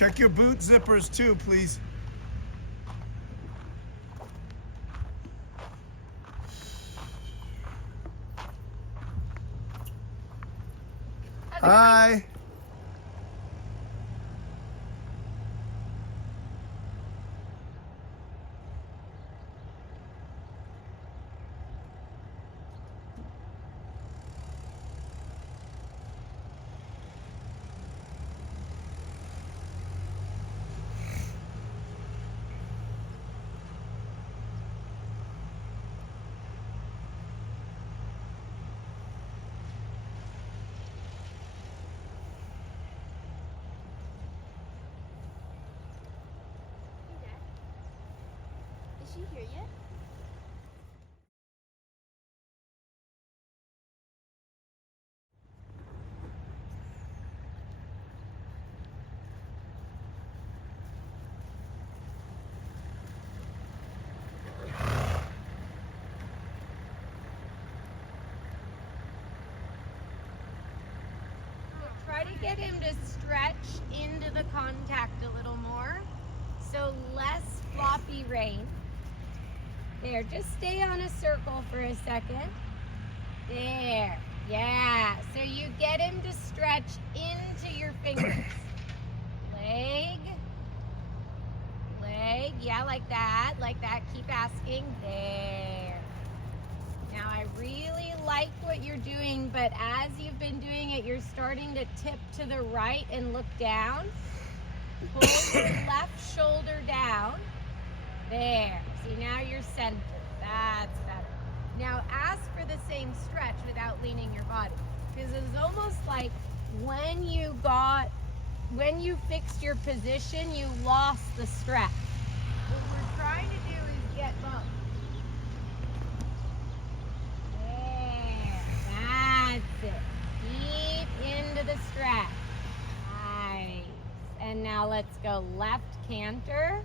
Check your boot zippers too, please. Hi. Did she hear you? Try to get him to stretch into the contact a little more. So less floppy rein. There, just stay on a circle for a second. There, yeah. So you get him to stretch into your fingers. Leg, yeah, like that, keep asking, there. Now I really like what you're doing, but as you've been doing it, you're starting to tip to the right and look down. Pull your left shoulder down. There. See, now you're centered. That's better. Now ask for the same stretch without leaning your body. Because it's almost like when you fixed your position, you lost the stretch. What we're trying to do is get both. There. That's it. Deep into the stretch. Nice. And now let's go left canter.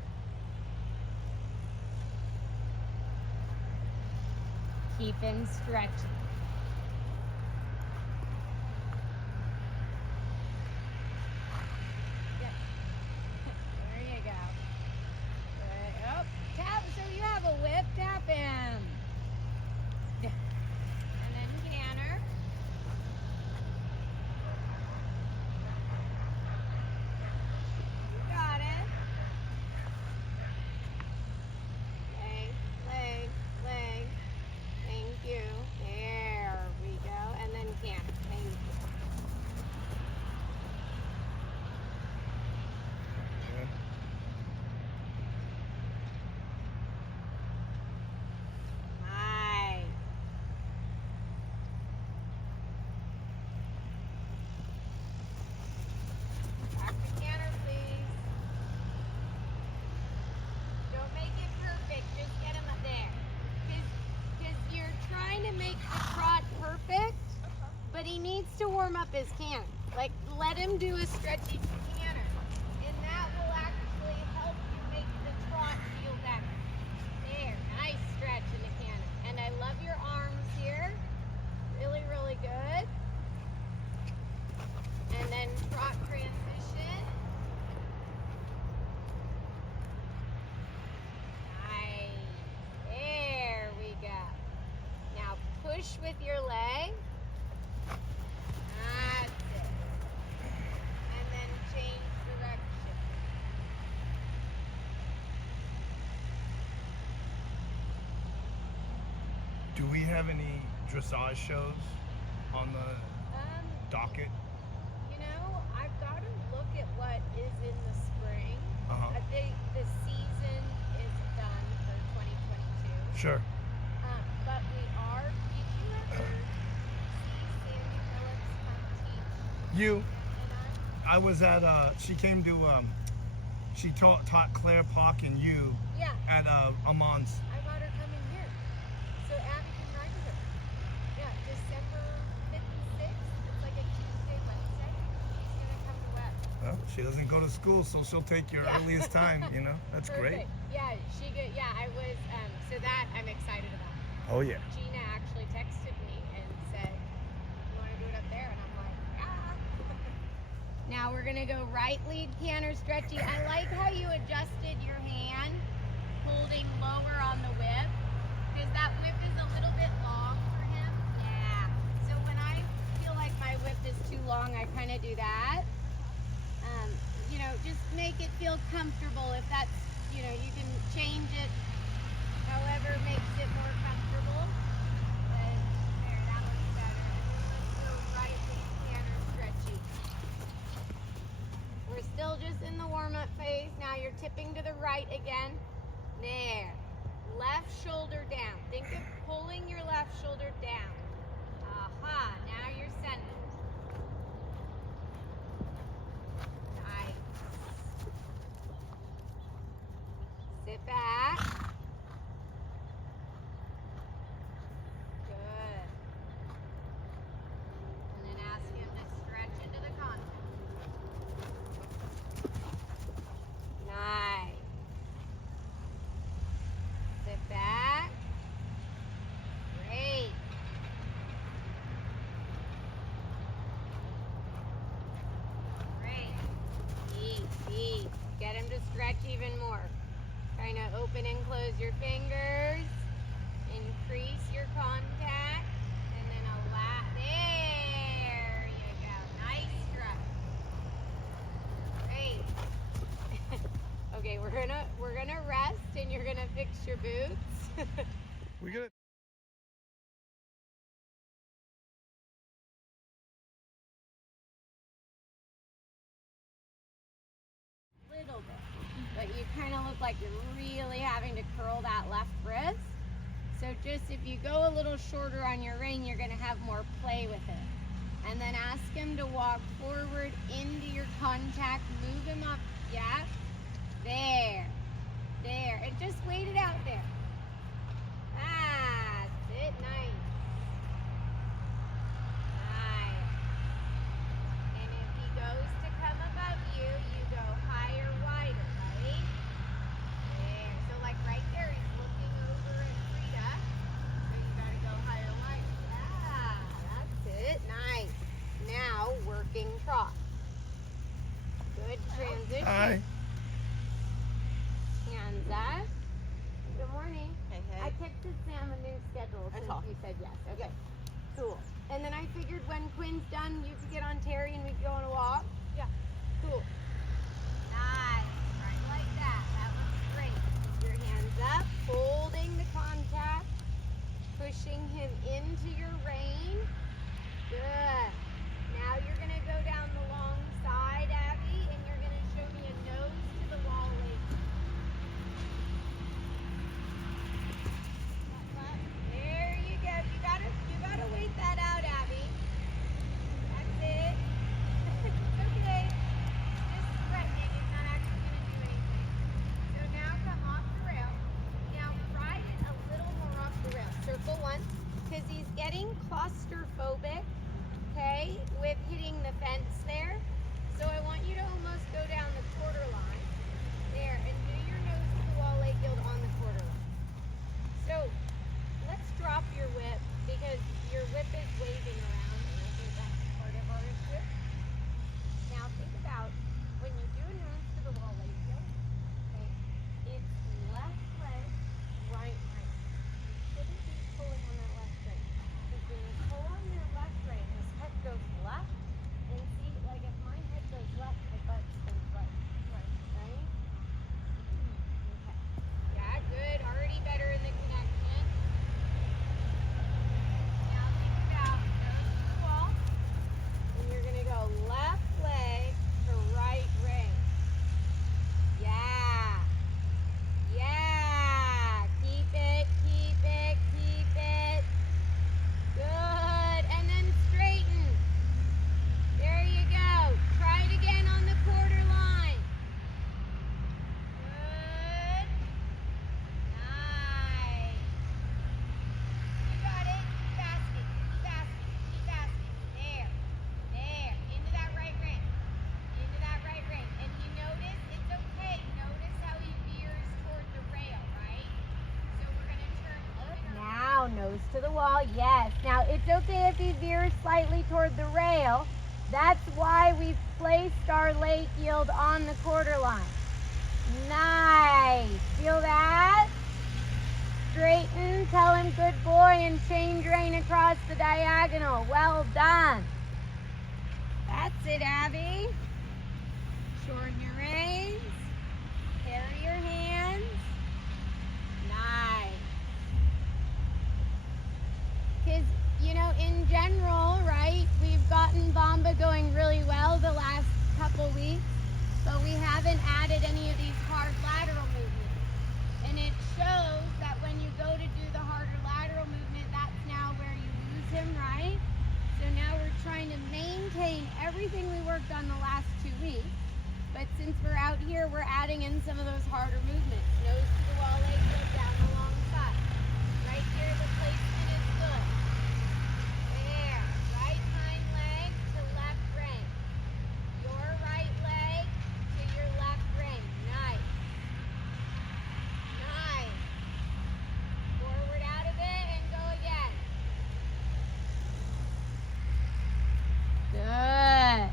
Keep him stretching. Good. There you go. Good. Oh, tap. So you have a whip. Tap him. Yeah. And then canter. You got it. Leg, leg. Thank you. There we go. And then canter. Thank you. Okay. Nice. Back to canter, please. Don't make it perfect. Just get him up there. Because you're trying to make the trot perfect, but he needs to warm up his canter. Like, let him do a stretchy canter. And that will actually help you make the trot feel better. There, nice stretch in the canter. And I love your arms here. Really, really good. And then trot transition. Nice. There we go. Now push with your leg. That's it. And then change direction. Do we have any dressage shows on the docket? You know, I've got to look at what is in the spring. Uh-huh. I think the season is done for 2022. Sure. But we are, did you ever see Sandy Phillips come teach? You, And I was at, she came to, she taught Claire Pock and you yeah, at Amon's. I got her coming here. So Abby can ride with her. Yeah, December 5th and 6th. It's like a Tuesday, Wednesday. She's going to come to West. Well, she doesn't go to school, so she'll take your Yeah. earliest time, you know? That's great. Perfect. Yeah, I was, so that I'm excited about. Oh, yeah. Gina actually texted me and said, you want to do it up there? And I'm like, ah. Now we're gonna go right lead canter stretchy. I like how you adjusted your hand, holding lower on the whip, because that whip is a little bit long for him. Yeah. So when I feel like my whip is too long, I kind of do that. You know, just make it feel comfortable. If that's, you know, you can change it however makes it more comfortable. But there, that looks better. And then let's go right lead canter stretchy. We're still just in the warm-up phase. Now you're tipping to the right again. There. Left shoulder down. Think of pulling your left shoulder down. Aha. Now you're sending. Nice. Sit back. Good. And then ask him to stretch into the contact. Nice. Sit back. Great. Great. Eat. Get him to stretch even more. Trying to open and close your fingers. Increase your contact. And then allow. There you go. Nice stretch. Great. Okay, we're gonna rest and you're gonna fix your boots. We got Little bit, but you kind of look like you're really having to curl that left wrist. So just if you go a little shorter on your rein, you're gonna have more play with it. And then ask him to walk forward into your contact, move him up, yeah? There. And just wait it out there. That's it, nice. Nice. And if he goes to come above you, you go higher, wider, right? There. So like right there, he's looking over at Frida. So you gotta go higher, wider. Yeah, that's it. Nice. Now working trot. Good transition. Hi. Hands up. Good morning. Hey. I texted Sam a new schedule I since saw. you said yes. Okay. Cool. And then I figured when Quinn's done, you could get on Terry and we could go on a walk. Yeah. Cool. Nice. Right like that. That looks great. Keep your hands up, holding the contact, pushing him into your rein. Good. Now you're going to go down the long side, Abby, and you're going to show me a nose to the wall leg. There you go. You gotta wait that out, Abby. That's it. It's okay. Just threatening. It's not actually gonna do anything. So now come off the rail. Now ride it a little more off the rail. Circle once, because he's getting claustrophobic, okay, with hitting the fence there. So I want you to almost go down the quarter line. There, and do your nose to the wall leg yield on the quarter line. So let's drop your whip because your whip is waving around and I think that's part of our issue. Now think about when you do a nose to the wall leg yield, okay, it's left leg, right rein. You shouldn't be pulling on that left rein. Because when you pull on your left rein, his head goes left and see, like if my head goes left, my butt goes right. Right? Okay. Yeah, good. Already better in the connection. Now think about nose to the wall. And you're going to go left leg to right rein. Yeah. Yeah. Keep it. Good. And then straighten. There you go. Try it again on the quarter line. Good. Nice. You got it. Keep asking. There. Into that right rein. And you notice, it's okay. Notice how he veers toward the rail, right? So we're going to turn even now, nose to the wall. Yes. Now, it's okay if he veers slightly toward the rail. That's why we've placed our leg yield on the quarter line. Nice. Feel that? Straighten, tell him good boy, and chain drain across the diagonal. Well done. That's it, Abby. Shorten your reins. Carry your hands. Nice. Because, you know, in general, right, we've gotten Bomba going really well the last couple weeks, but we haven't added any of these hard lateral movements. And it shows that when you go to do the harder lateral movement, that's now where you lose him, right? So now we're trying to maintain everything we worked on the last 2 weeks. But since we're out here, we're adding in some of those harder movements. Nose to the wall, leg goes down the long side. Right here, the placement is good. There. Right hind leg to left rein. Your right leg to your left rein. Nice. Nice. Forward out of it and go again. Good.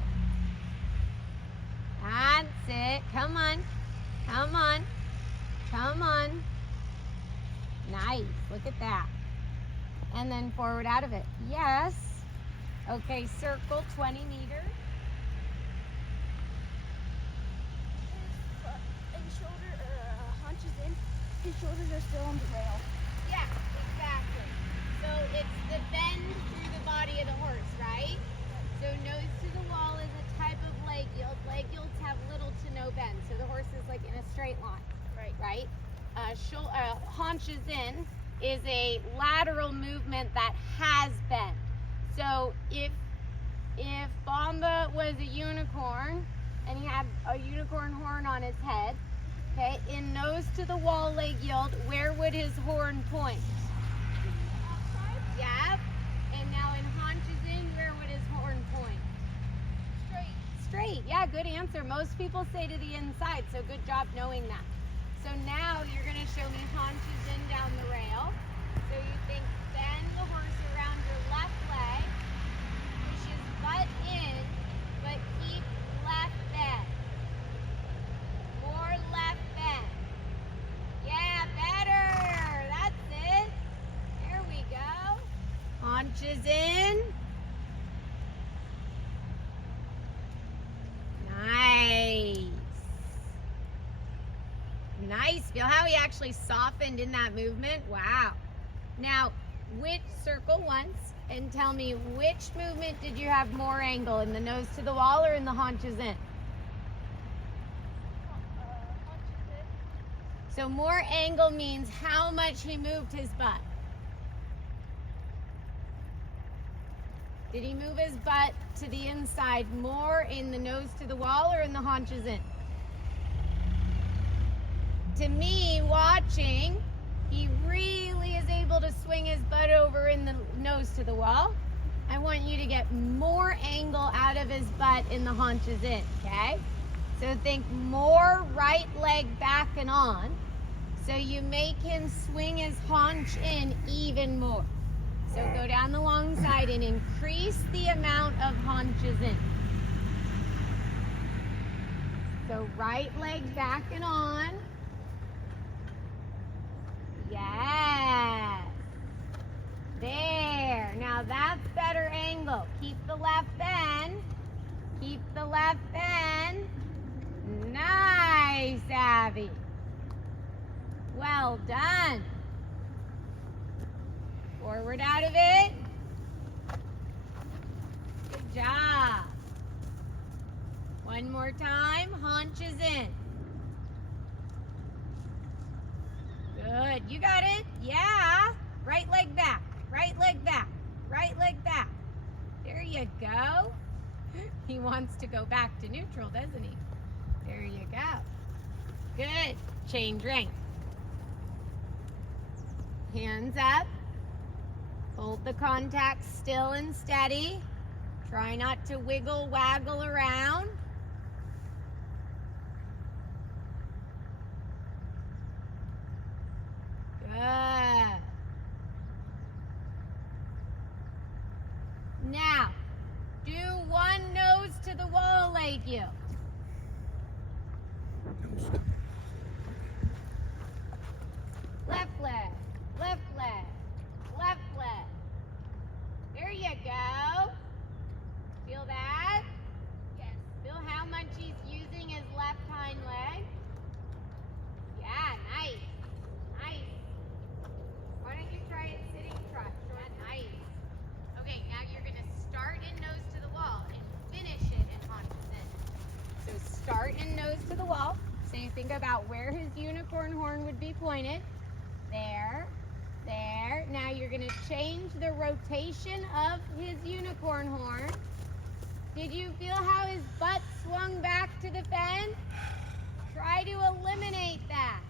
That's it. Come on. Come on. Come on. Nice. Look at that. And then forward out of it. Yes. Okay, circle 20 meters. His foot and shoulder hunches in. His shoulders are still on the rail. Yeah, exactly. So it's the bend through the body of the horse, right? So nose to the wall is a type of leg yield. Leg yields have little to no bend. So the horse is like in a straight line, right? Haunches in is a lateral movement that has bend. So if Bomba was a unicorn and he had a unicorn horn on his head, okay, in nose to the wall leg yield, where would his horn point? Yep. And now in haunches in, where would his horn point? Straight. Yeah, good answer. Most people say to the inside, so good job knowing that. So now you're going to show me haunches in down the rail. So you think bend the horse around your left leg, push his butt in, but keep left bend. More left bend. Yeah, better. That's it. There we go. Haunches in. Nice. Nice. Feel how he actually softened in that movement? Wow. Now, circle once and tell me which movement did you have more angle, in the nose to the wall or in the haunches in? Hunches in. So more angle means how much he moved his butt. Did he move his butt to the inside more in the nose to the wall or in the haunches in? To me, watching, he really is able to swing his butt over in the nose to the wall. I want you to get more angle out of his butt in the haunches in, okay? So think more right leg back and on. So you make him swing his haunch in even more. So go down the long side and increase the amount of haunches in. So right leg back and on. Yes. There. Now that's better angle. Keep the left bend. Keep the left bend. Nice, Abby. Well done. Forward out of it. Good job. One more time. Haunches in. Good. You got it? Yeah. Right leg back. Right leg back. Right leg back. There you go. He wants to go back to neutral, doesn't he? There you go. Good. Chain drain. Hands up. Hold the contact still and steady. Try not to wiggle, waggle around. Good. Now, do one nose think about where his unicorn horn would be pointed. There, there. Now you're gonna change the rotation of his unicorn horn. Did you feel how his butt swung back to the fence? Try to eliminate that.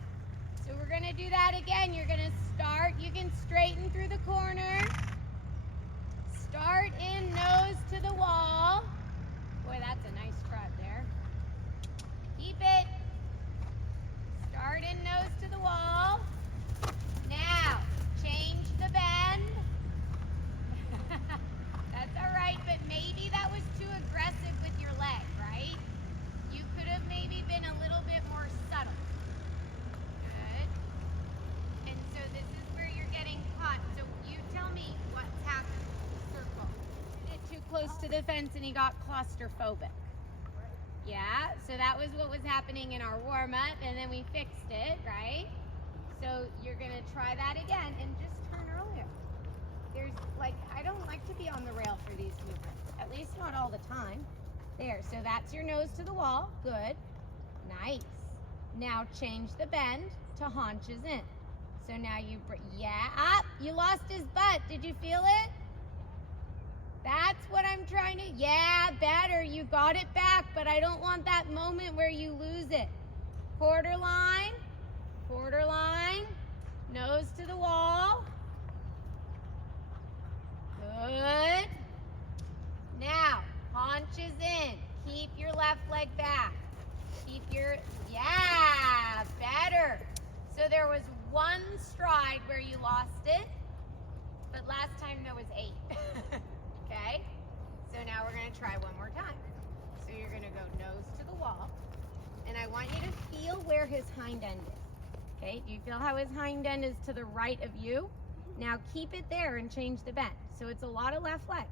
So we're gonna do that again. You're gonna start, you can straighten through the corner. Start in nose to the wall. Boy, that's a nice trot there. Keep it. Start in nose to the wall. Now, change the bend. That's all right, but maybe that was too aggressive with your leg, right? You could have maybe been a little bit more subtle. Good. And so this is where you're getting caught. So you tell me what's happened. Circle. Did it too close to the fence and he got claustrophobic. Yeah, so that was what was happening in our warm-up, and then we fixed it, right? So you're gonna try that again and just turn earlier. There's like, I don't like to be on the rail for these movements, at least not all the time. There, so that's your nose to the wall, good, nice. Now change the bend to haunches in. So now you, yeah, up, you lost his butt, did you feel it? That's what I'm trying to, yeah, better. You got it back, but I don't want that moment where you lose it. Quarter line, nose to the wall. Good. Now, haunches in. Keep your left leg back. Keep your, yeah, better. So there was one stride where you lost it, but last time there was 8. Okay, so now we're gonna try one more time. So you're gonna go nose to the wall, and I want you to feel where his hind end is. Okay, do you feel how his hind end is to the right of you? Now keep it there and change the bend. So it's a lot of left leg.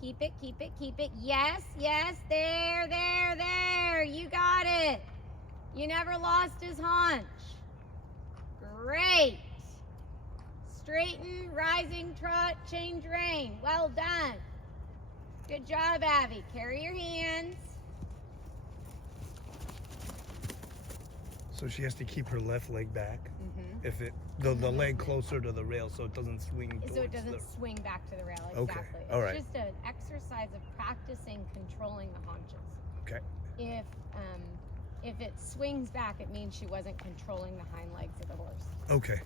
Keep it, keep it, keep it. Yes, yes, there, there, there. You got it. You never lost his haunch. Great. Straighten, rising trot, change rein. Well done. Good job, Abby. Carry your hands. So she has to keep her left leg back. If it the leg closer to the rail, so it doesn't swing. So it doesn't swing back to the rail. Okay. Exactly. All right. It's just an exercise of practicing controlling the haunches. Okay. If it swings back, it means she wasn't controlling the hind legs of the horse. Okay.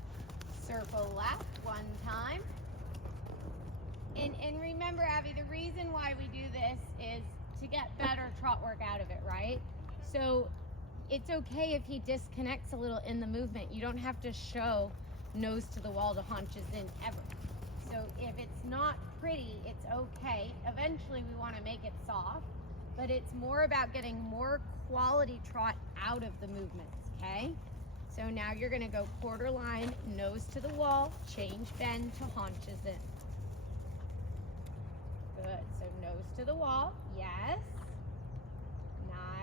Circle left one time. And remember, Abby, the reason why we do this is to get better trot work out of it, right? So it's okay if he disconnects a little in the movement. You don't have to show nose to the wall to haunches in ever. So if it's not pretty, it's okay. Eventually we want to make it soft, but it's more about getting more quality trot out of the movements, okay? So now you're gonna go quarter line, nose to the wall, change bend to haunches in. Good, so nose to the wall, yes.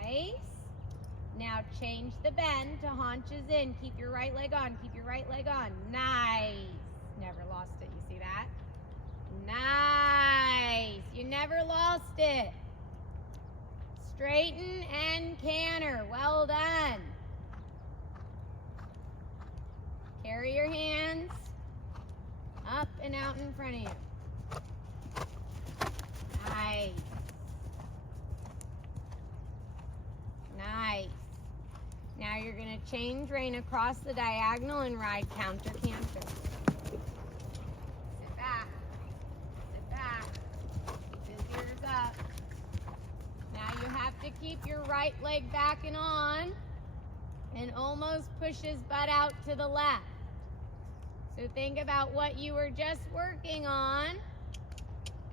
Nice. Now change the bend to haunches in. Keep your right leg on, keep your right leg on. Nice. Never lost it, you see that? Nice. You never lost it. Straighten and canter. Well done. Carry your hands up and out in front of you. Nice. Nice. Now you're going to change rein across the diagonal and ride counter canter. Sit back. Sit back. Keep his ears up. Now you have to keep your right leg back and on and almost push his butt out to the left. So think about what you were just working on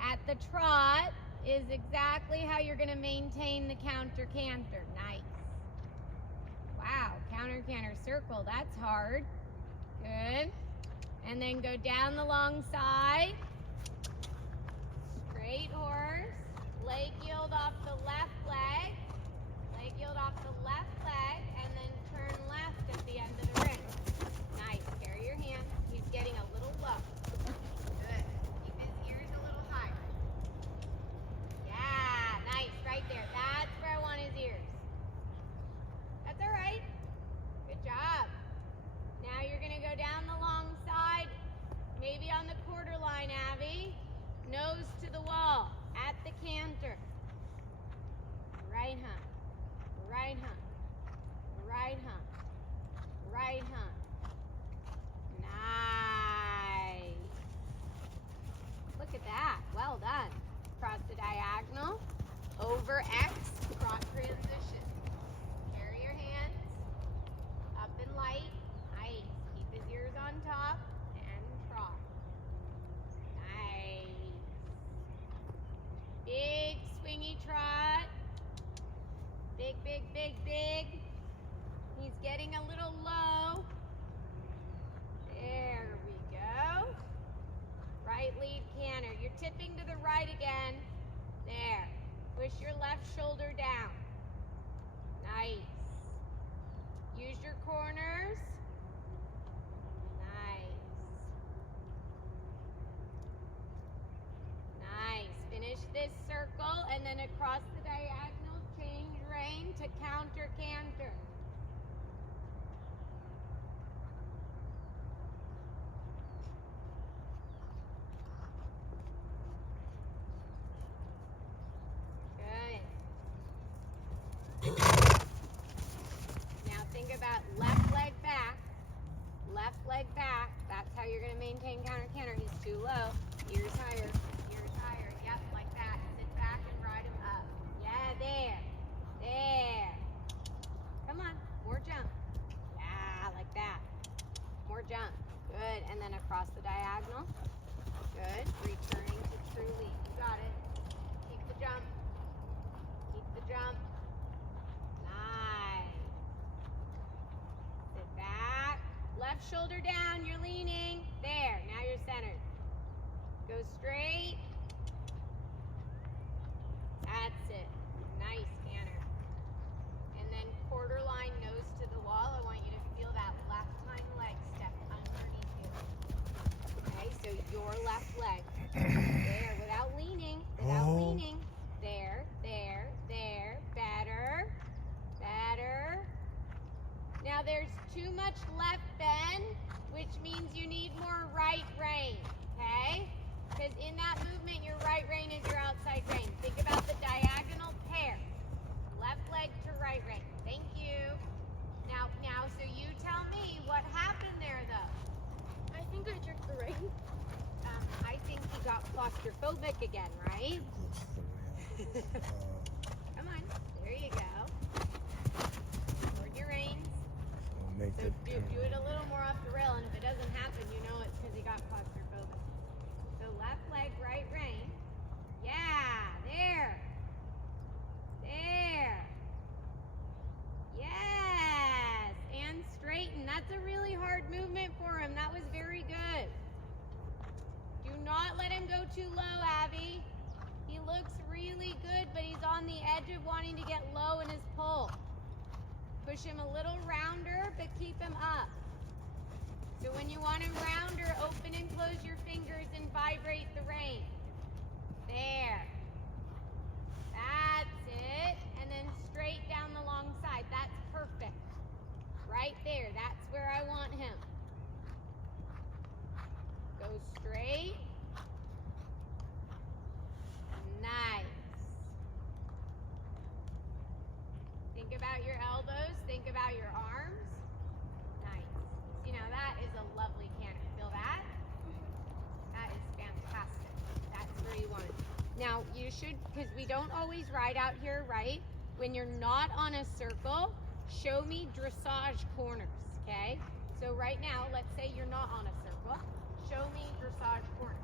at the trot is exactly how you're going to maintain the counter canter. Nice. Wow, counter canter circle, that's hard. Good. And then go down the long side. Straight horse. Leg yield off the left leg. Leg yield off the left leg, and then turn left at the end of the ring. Nice. Carry your hands. He's getting a little low. Good. Keep his ears a little higher. Yeah, nice. Right there. That's where I want his ears. That's all right. nose to the wall, at the canter. Right hump, right hump, right hump, right hump. Nice. Look at that, well done. Across the diagonal, over X, trot transition. Carry your hands, up and light, nice. Keep his ears on top, and trot. Nice. Big swingy trot. Big, big, big, big. He's getting a little low. There we go. Right lead canter. You're tipping to the right again. There. Push your left shoulder down. Nice. Use your corners. Nice. Nice. Finish this circle and then across the diagonal, change rein to counter canter. Good. Now think about left leg back. Left leg back. That's how you're going to maintain counter canter. He's too low. Ears higher. Ears higher. Yep, like that. Sit back and ride him up. Yeah, there. There. Come on. More jump. Yeah, like that. More jump. Good. And then across the diagonal. Good. Returning to true lead. You got it. Keep the jump. Keep the jump. Nice. Sit back. Left shoulder down. You're leaning. There. Now you're centered. Go straight. That's it. Nice canter. And then quarter line nose to the wall. I want you to feel that left hind leg step underneath you. Okay, so your left leg. There, without leaning. Without leaning. There, there, there. Better. Better. Now there's too much left bend, which means you need more right rein. Okay? Because in that movement, your right rein is your outside rein. Think about the diagonal pair. Left leg to right rein. Thank you. Now, so you tell me what happened there, though. I think I jerked the rein. I think he got claustrophobic again, right? Come on. There you go. Hold your reins. So do it a little more off the rail, and if it doesn't happen, you know it's because he got claustrophobic. So left leg, right rein. Yeah, there. There. Yes, and straighten. That's a really hard movement for him. That was very good. Do not let him go too low, Abby. He looks really good, but he's on the edge of wanting to get low in his pull. Push him a little rounder, but keep him up. So when you want him rounder, open and close your fingers and vibrate the rein. There. That's it. And then straight down the long side. That's perfect. Right there. That's where I want him. Go straight. Nice. Think about your elbows. Think about your arms. Nice. You know, that is a lovely canter. Feel that? That is fantastic. That's where you want it. Now, you should, because we don't always ride out here, right? When you're not on a circle, show me dressage corners, okay? So right now, let's say you're not on a circle. Show me dressage corners.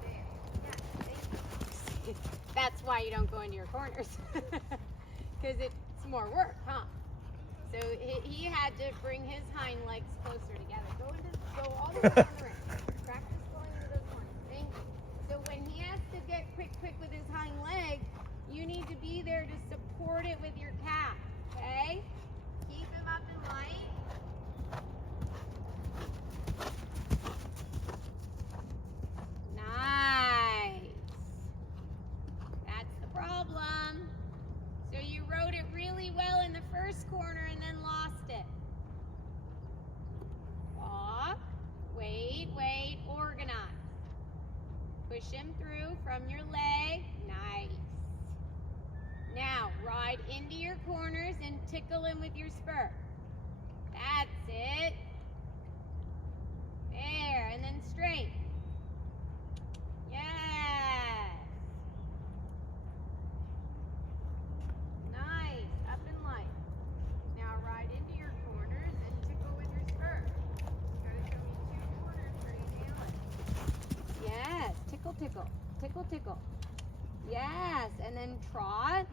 There. Yeah, thank you. That's why you don't go into your corners. Because it's more work, huh? So he had to bring his hind legs closer together. Go all the way down the ring. Practice going into those corners. Thank you. So when he has to get quick with his hind leg, you need to be there to support it with your calf. Okay? Keep him up and light. Nice. That's the problem. So you rode it really well in the first corner and then lost it. Walk, wait, from your leg. Nice. Now, ride into your corners and tickle him with your spur. That's it. There, and then straight. Yes. Nice, up and light. Now ride into your corners and tickle with your spur. You gotta show me 2 corners where you nail it. Yes, tickle, tickle, tickle, tickle. Yes, and then trot.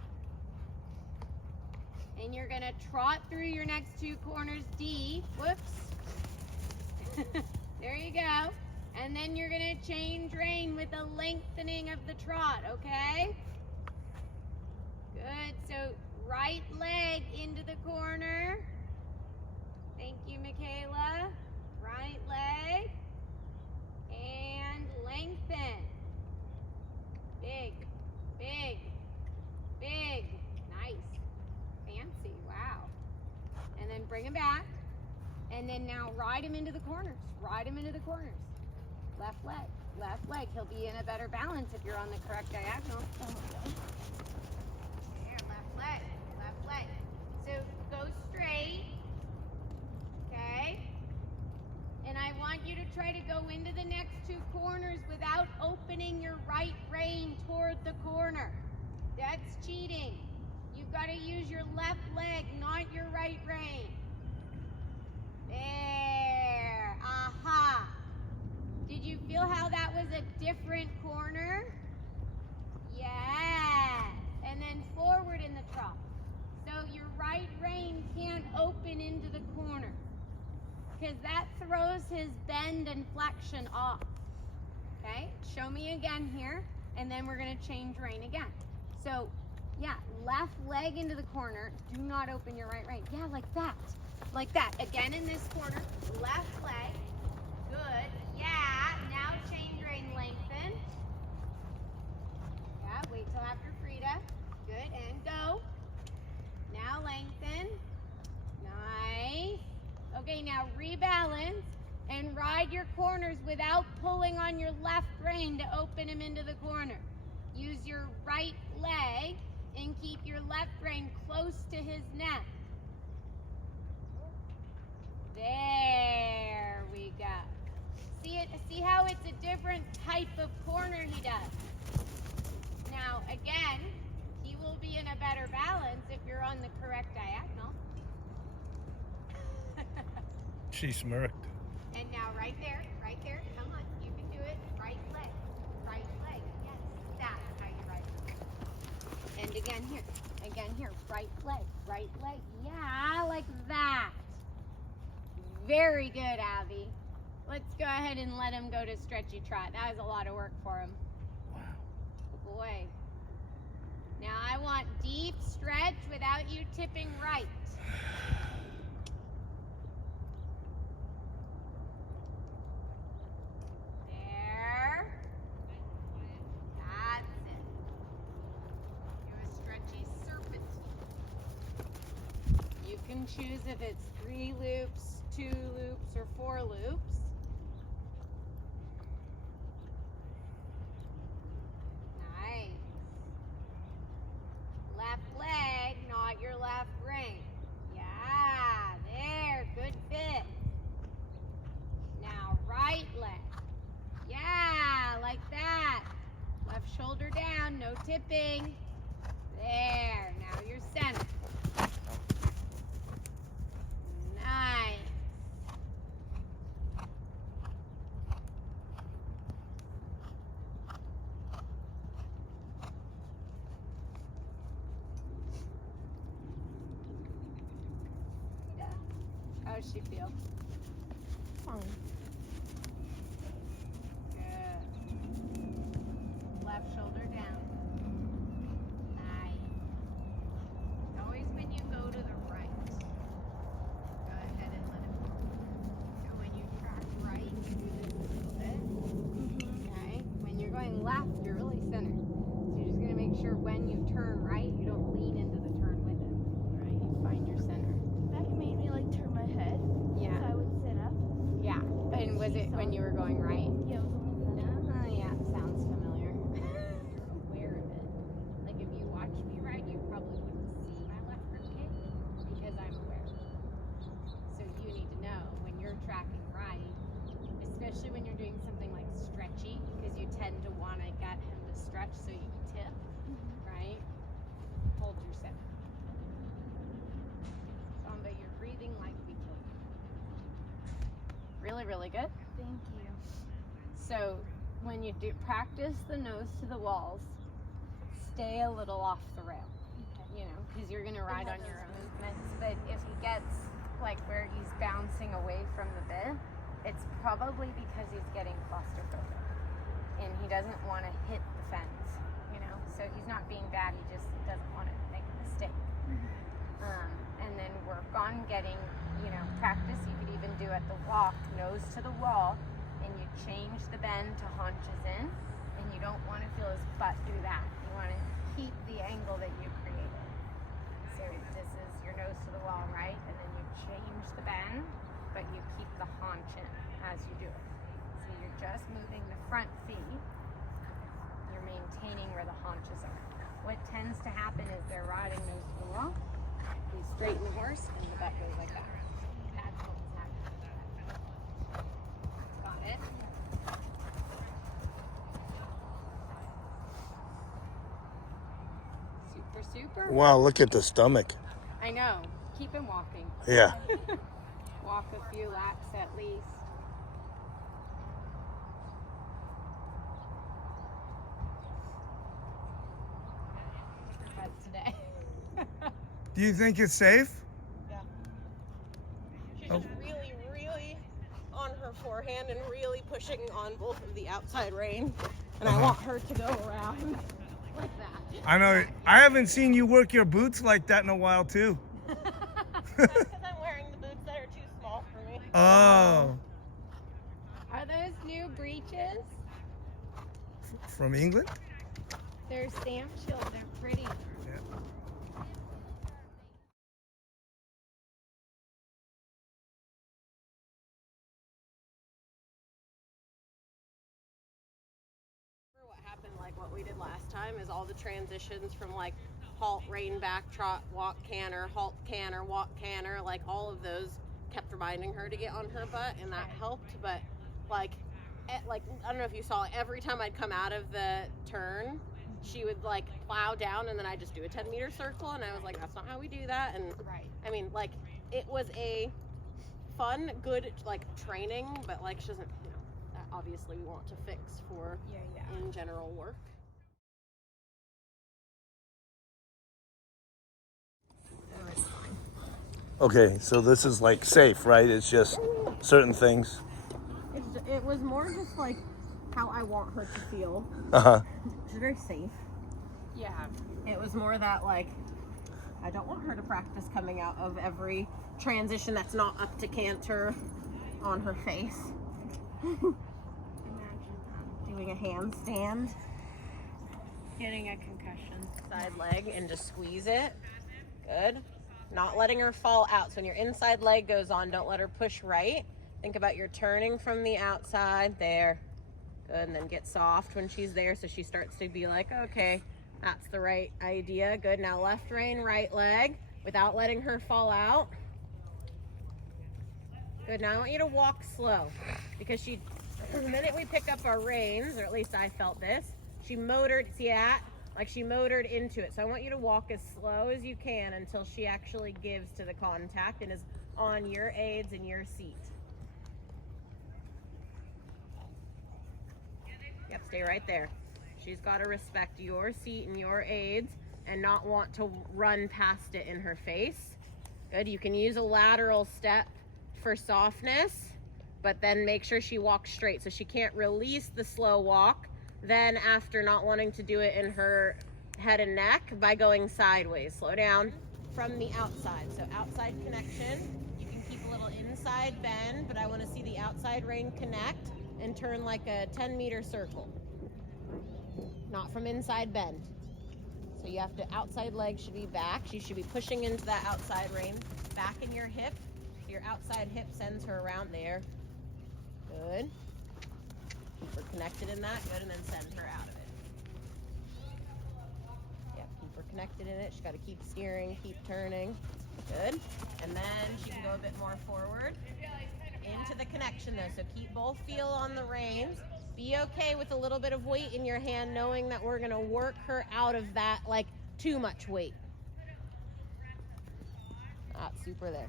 And you're gonna trot through your next 2 corners deep. Whoops. There you go. And then you're gonna change rein with a lengthening of the trot, okay? Good, so right leg into the corner. Thank you, Michaela. Right leg. And lengthen. Big, big, big. Nice. Fancy, wow. And then bring him back. And then now ride him into the corners. Ride him into the corners. Left leg, left leg. He'll be in a better balance if you're on the correct diagonal. Oh my God. There, left leg, left leg. So go straight, okay? And I want you to try to go into the next 2 corners without opening your right rein toward the corner. That's cheating. You've got to use your left leg, not your right rein. There, aha. Did you feel how that was a different corner? Yes. And then forward in the trot. So your right rein can't open into the corner because that throws his bend and flexion off. Okay, show me again here, and then we're gonna change rein again. So yeah, left leg into the corner. Do not open your right rein. Yeah, like that. Like that. Again in this corner. Left leg. Good. Yeah. Now change rein, lengthen. Yeah, wait till after Frida. Good. And go. Now lengthen. Nice. Okay, now rebalance and ride your corners without pulling on your left rein to open him into the corner. Use your right leg and keep your left rein close to his neck. There we go. See how it's a different type of corner he does. Now again, he will be in a better balance if you're on the correct diagonal. She smirked. And now right there, come on, you can do it. Right leg, yes, that's how you ride. And again here, right leg, yeah, like that. Very good, Abby. Let's go ahead and let him go to stretchy trot. That was a lot of work for him. Wow. Boy. Now I want deep stretch without you tipping right. There. That's it. Do a stretchy serpent. You can choose if it's 3 loops, 2 loops, or 4 loops. Nice. Left leg, not your left rein. Yeah, there, good fit. Now right leg. Yeah, like that. Left shoulder down, no tipping. There, now your center. Nice. How does she feel? Fine. Good. Left shoulder down. Nice. Always when you go to the right, go ahead and let it go. So when you track right, do this a little bit. Okay. When you're going left, you're really centered. So you're just going to make sure when you turn right, you don't lean into the turn with it. Right? You find your center. That made me like turn my head. Yeah. So I would sit up. Yeah. And was it when you were going right? Yeah, it was only that. Yeah, sounds familiar. stretch so you tip, right? Hold your sit. Bomba, you're breathing like we killed you. Really, really good. Thank you. So when you do practice the nose to the walls, stay a little off the rail, you know, because you're going to ride on your own movements. But if he gets like where he's bouncing away from the bit, it's probably because he's getting claustrophobic and he doesn't want to hit the fence, you know. So he's not being bad, he just doesn't want to make a mistake. And then work on getting, you know, practice. You could even do at the walk, nose to the wall, and you change the bend to haunches in, and you don't want to feel his butt do that. You want to keep the angle that you created. So this is your nose to the wall, right? And then you change the bend, but you keep the haunch in as you do it. So you're just moving the front feet. You're maintaining where the haunches are. What tends to happen is they're riding nose to the wall. You straighten the horse, and the butt goes like that. That's what's happening. Got it. Super, super. Wow, look at the stomach. I know. Keep him walking. Yeah. Walk a few laps at least. That's today. Do you think it's safe? Yeah. She's Oh. just really, really on her forehand and really pushing on both of the outside rein. And I want her to go around like that. I know. I haven't seen you work your boots like that in a while, too. That's because I'm wearing the boots that are too small for me. Oh. Are those new breeches? From England? They're stamp shield. They're pretty. What happened, like what we did last time, is all the transitions from like halt, rein back, trot, walk, canter, halt, canter, walk, canter, like all of those kept reminding her to get on her butt, and that helped. But like I don't know if you saw, every time I'd come out of the turn, she would like plow down, and then I just do a 10-meter circle, and I was like, that's not how we do that. And Right. I mean, like, it was a fun, good like training, but like she doesn't, you know, that obviously we want to fix for Yeah. in general work. Okay, so this is like safe, right? It's just certain things. It was more just like how I want her to feel. Uh-huh. She's very safe. Yeah. It was more that like I don't want her to practice coming out of every transition that's not up to canter on her face. Imagine Doing a handstand. getting a concussion. Side leg and just squeeze it. Good. Not letting her fall out. So when your inside leg goes on, don't let her push right. Think about your turning from the outside. There. Good. And then get soft when she's there, so she starts to be like, okay, that's the right idea. Good. Now left rein, right leg, without letting her fall out. Good. Now I want you to walk slow, because the minute we pick up our reins, or at least I felt this, she motored, see that? Like she motored into it. So I want you to walk as slow as you can until she actually gives to the contact and is on your aids and your seat. Yep, stay right there. She's got to respect your seat and your aids and not want to run past it in her face. Good. You can use a lateral step for softness, but then make sure she walks straight, so she can't release the slow walk then after not wanting to do it in her head and neck by going sideways. Slow down from the outside. So outside connection. You can keep a little inside bend, but I want to see the outside rein connect and turn like a 10-meter circle. Not from inside bend. So you have to, outside leg should be back. She should be pushing into that outside rein. Back in your hip. Your outside hip sends her around there. Good. Keep her connected in that. Good. And then send her out of it. Yep, keep her connected in it. She's got to keep steering, keep turning. Good. And then she can go a bit more forward into the connection though. So keep both feel on the reins. be okay with a little bit of weight in your hand, knowing that we're gonna work her out of that, like too much weight. Super there. A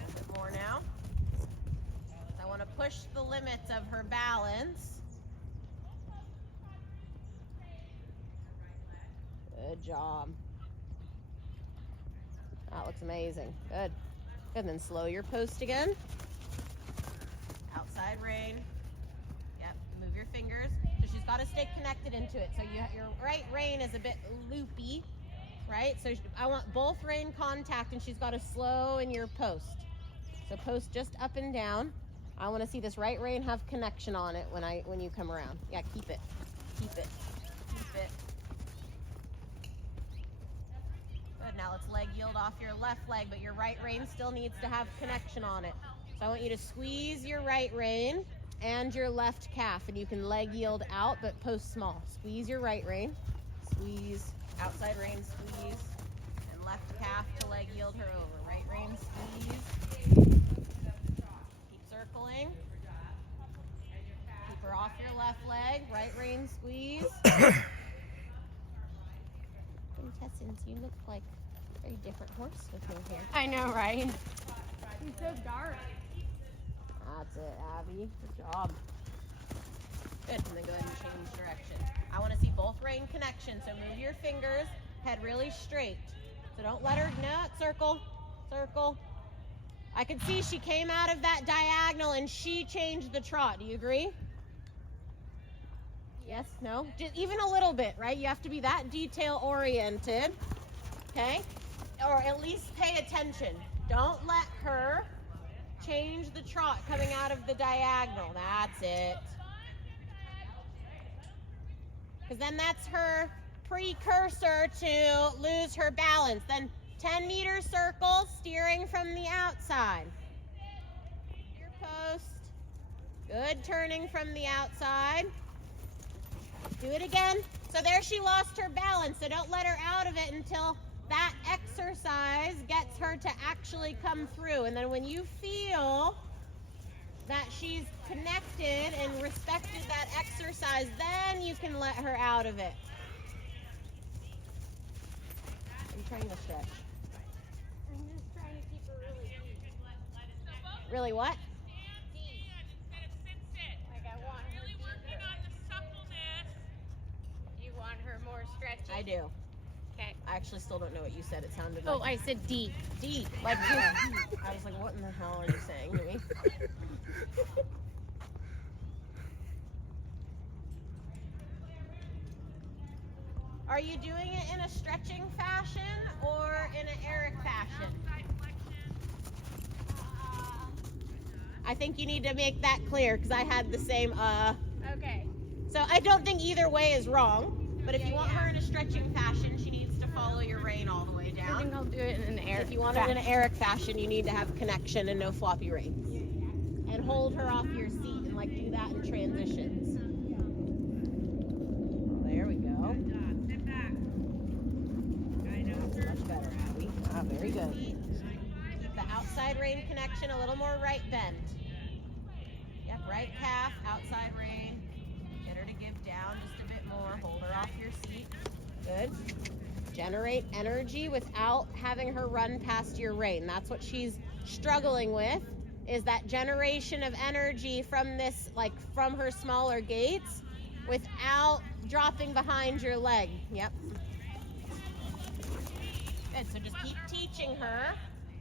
little bit more now. I want to push the limits of her balance. Good job. That looks amazing. Good. Good. And then slow your post again. Outside rein. Yep. Move your fingers. So she's got to stay connected into it. So your right rein is a bit loopy. Right? So I want both rein contact, and she's got to slow in your post. So post just up and down. I want to see this right rein have connection on it when you come around. Yeah, keep it. Keep it. Keep it. Good. Now let's leg yield off your left leg, but your right rein still needs to have connection on it. So I want you to squeeze your right rein and your left calf, and you can leg yield out, but post small. Squeeze your right rein. Squeeze. Outside rein, squeeze, and left calf to leg yield her over. Right rein, squeeze. Keep circling. Keep her off your left leg. Right rein, squeeze. Contestants, you look like a very different horse with me here. I know, right? He's so dark. That's it, Abby. Good job. Good, and then go ahead and change direction. I want to see both rein connections, so move your fingers, head really straight. So don't let her, no, circle, circle. I can see she came out of that diagonal and she changed the trot. Do you agree? Yes, no? Just even a little bit, right? You have to be that detail oriented, okay? Or at least pay attention. Don't let her change the trot coming out of the diagonal. That's it. Because then that's her precursor to lose her balance. Then 10-meter circle, steering from the outside. Your post. Good, turning from the outside. Do it again. So there she lost her balance. So don't let her out of it until that exercise gets her to actually come through. And then when you feel that she's connected and respected that exercise, then you can let her out of it. I'm trying to stretch. I'm just trying to keep her really deep. Really what? Deep. Like I want her deeper. You want her more stretchy? I do. Okay. I actually still don't know what you said. It sounded Oh, like I said deep. deep. Like deep. I was like, what in the hell are you saying to me? Are you doing it in a stretching fashion or in an Eric fashion? I think you need to make that clear because I had the same Okay. So I don't think either way is wrong, but if you want her in a stretching fashion, she needs to follow your rein all the way I down. think I'll do it in an air. If you want it in an Eric fashion, you need to have connection and no floppy reins. And hold her off your seat and like do that in transitions. There we go. Much better, Abby. Ah, very good. Keep the outside rein connection, a little more right bend. Yep, right calf, outside rein. Get her to give down just a bit more. Hold her off your seat. Good. Generate energy without having her run past your rein. That's what she's struggling with, is that generation of energy from this, like from her smaller gaits without dropping behind your leg. Yep. Good, so just keep teaching her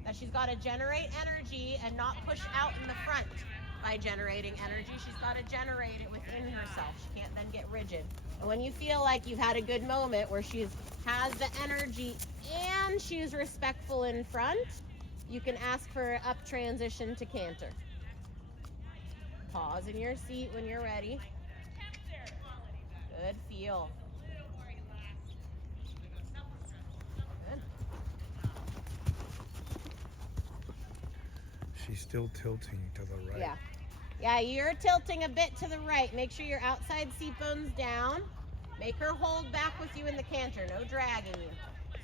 that she's got to generate energy and not push out in the front by generating energy. She's got to generate it within herself. She can't then get rigid. And when you feel like you've had a good moment where she has the energy and she's respectful in front, you can ask for up transition to canter. Pause in your seat when you're ready. Good feel. Good. She's still tilting to the right. Yeah. Yeah, you're tilting a bit to the right. Make sure your outside seat bone's down. Make her hold back with you in the canter. No dragging you.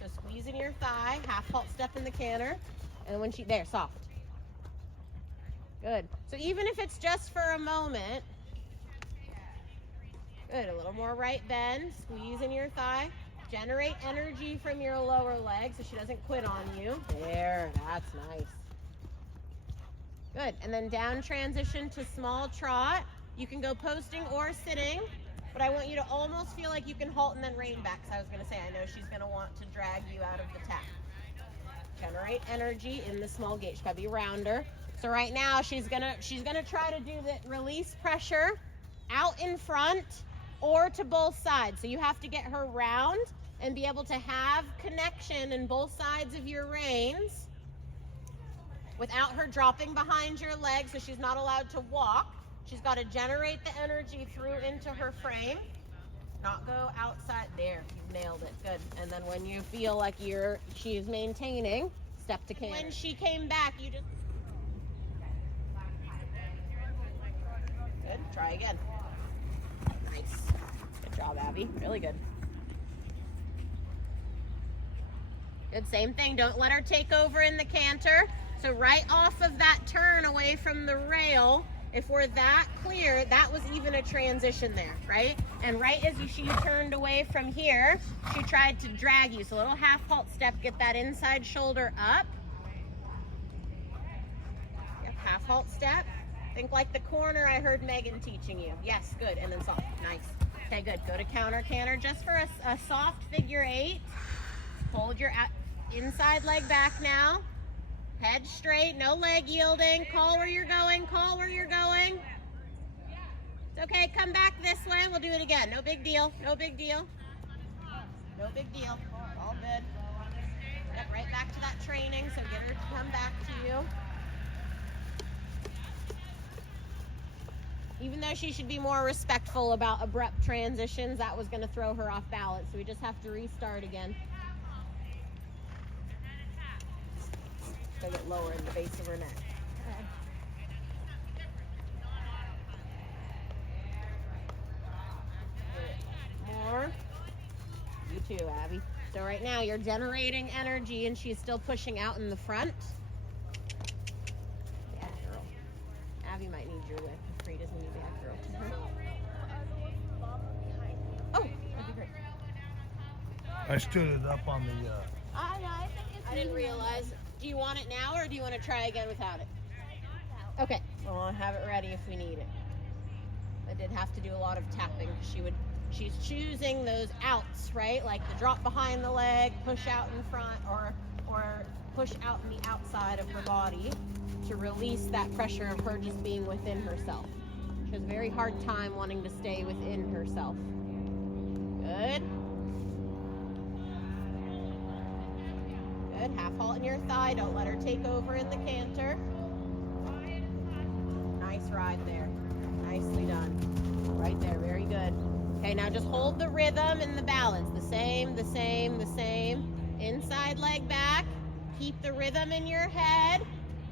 So squeezing your thigh, half halt step in the canter. And when she, there, soft. Good. So even if it's just for a moment, good. A little more right bend, squeeze in your thigh. Generate energy from your lower leg so she doesn't quit on you. There, that's nice. Good. And then down transition to small trot. You can go posting or sitting, but I want you to almost feel like you can halt and then rein back, because I was going to say, I know she's going to want to drag you out of the tap. Generate energy in the small gait. She's got to be rounder. So right now she's gonna try to do the release pressure out in front or to both sides. So you have to get her round and be able to have connection in both sides of your reins without her dropping behind your leg, so she's not allowed to walk. She's got to generate the energy through into her frame, not go outside. There, you've nailed it. Good. And then when you feel like she's maintaining, step to canter. When she came back, you just... Good. Try again. Nice. Good job, Abby. Really good. Good, same thing. Don't let her take over in the canter. So right off of that turn away from the rail, if we're that clear, that was even a transition there, right? And right as she turned away from here, she tried to drag you. So a little half halt step, get that inside shoulder up. Yep, half halt step. Think like the corner I heard Megan teaching you. Yes, good, and then soft, nice. Okay, good, go to counter canter just for a soft figure 8. Hold your inside leg back now. Head straight, no leg yielding. Call where you're going, call where you're going. It's okay, come back this way. We'll do it again. No big deal, no big deal. No big deal, all good. Yep, right back to that training, so get her to come back to you. Even though she should be more respectful about abrupt transitions, that was going to throw her off balance, so we just have to restart again. Go get lower in the base of her neck. More. You too, Abby. So right now you're generating energy and she's still pushing out in the front. Yeah, girl. Abby might need your lift. Frida's in the back, girl. Oh, that'd be great. I stood it up on the. I didn't realize. Do you want it now or do you want to try again without it? Okay. Well, I'll have it ready if we need it. I did have to do a lot of tapping because she's choosing those outs, right? Like the drop behind the leg, push out in front, or push out in the outside of her body to release that pressure of her just being within herself. She has a very hard time wanting to stay within herself. Good. Good. Half halt in your thigh. Don't let her take over in the canter. Nice ride there. Nicely done. Right there. Very good. Okay, now just hold the rhythm and the balance. The same, the same, the same. Inside leg back. Keep the rhythm in your head.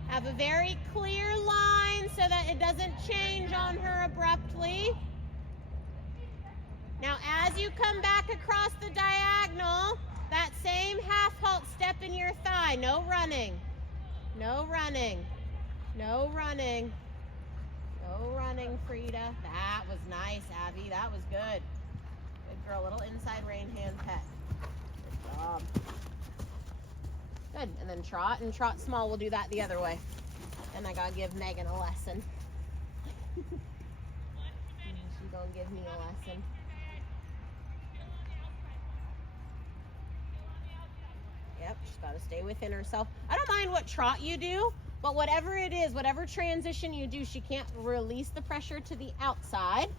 Have a very clear line so that it doesn't change on her abruptly. Now, as you come back across the diagonal, that same half halt step in your thigh. No running. No running. No running. No running, Frida. That was nice, Abby. That was good. Good girl. Little inside rein hand pet. Good job. Good. And then trot and trot small. We'll do that the other way. And I gotta give Megan a lesson. She's gonna give me a lesson. Yep, she's got to stay within herself. I don't mind what trot you do, but whatever it is, whatever transition you do, she can't release the pressure to the outside.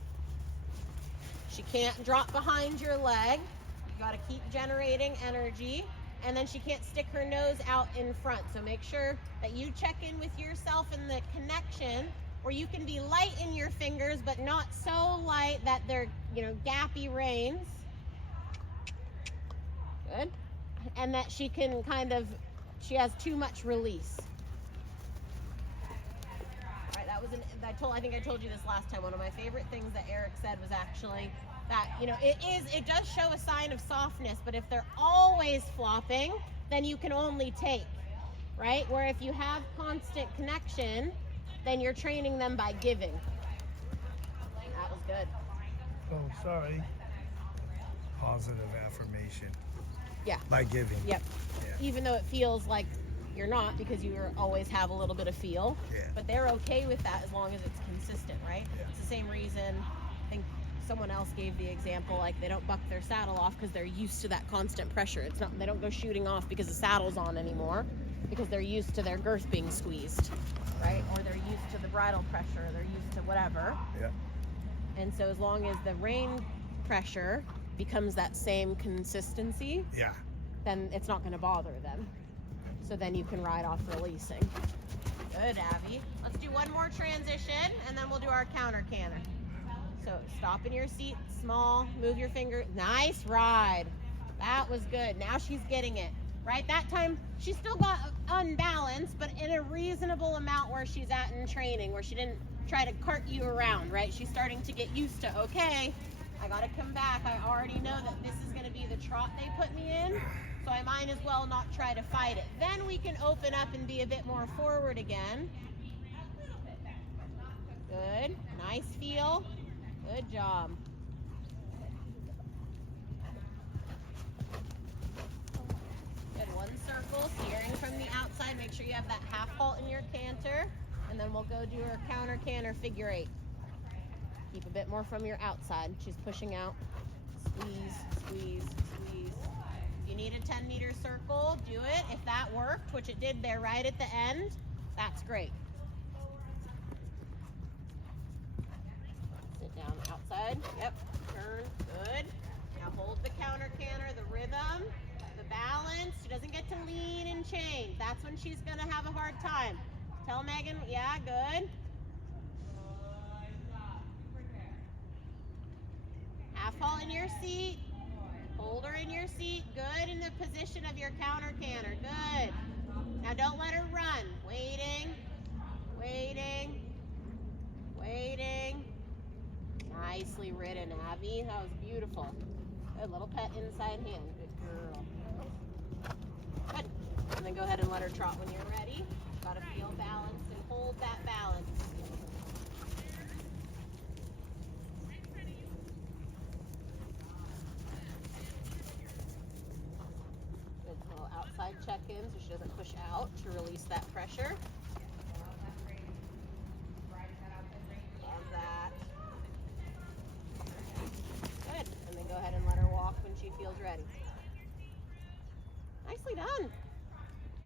She can't drop behind your leg. You got to keep generating energy. And then she can't stick her nose out in front. So make sure that you check in with yourself in the connection, or you can be light in your fingers, but not so light that they're, gappy reins. Good. And that she can she has too much release. All right, that was I think I told you this last time. One of my favorite things that Eric said was actually that, it does show a sign of softness, but if they're always flopping, then you can only take, right? Where if you have constant connection, then you're training them by giving. That was good. Oh, sorry. Positive affirmation. Yeah. By giving. Yep. Yeah. Even though it feels like you're not, because you always have a little bit of feel. Yeah. But they're okay with that as long as it's consistent, right? Yeah. It's the same reason, I think someone else gave the example, like they don't buck their saddle off because they're used to that constant pressure. It's not, they don't go shooting off because the saddle's on anymore, because they're used to their girth being squeezed, right? Or they're used to the bridle pressure, they're used to whatever. Yeah. And so as long as the rein pressure becomes that same consistency, Yeah. then it's not going to bother them. So then you can ride off releasing. Good, Abby. Let's do one more transition, and then we'll do our counter canter. So stop in your seat, small, move your finger. Nice ride. That was good. Now she's getting it. Right? That time, she still got unbalanced, but in a reasonable amount where she's at in training, where she didn't try to cart you around, right? She's starting to get used to, okay, I got to come back. I already know that this is going to be the trot they put me in, so I might as well not try to fight it. Then we can open up and be a bit more forward again. Good. Nice feel. Good job. Good. One circle, steering from the outside. Make sure you have that half halt in your canter. And then we'll go do our counter canter figure 8. Keep a bit more from your outside. She's pushing out. Squeeze, squeeze, squeeze. If you need a 10-meter circle, do it. If that worked, which it did there right at the end, that's great. Sit down outside. Yep. Turn. Good. Now hold the counter canter, the rhythm, the balance. She doesn't get to lean and change. That's when she's going to have a hard time. Tell Megan, yeah, good. Half halt in your seat. Hold her in your seat. Good in the position of your counter canter. Good. Now don't let her run. Waiting. Waiting. Waiting. Nicely ridden, Abby. That was beautiful. Good little pet inside hand. Good girl. Good. And then go ahead and let her trot when you're ready. Gotta feel balanced and hold that balance. Good little outside check-in so she doesn't push out to release that pressure. Love that. Good. And then go ahead and let her walk when she feels ready. Nicely done.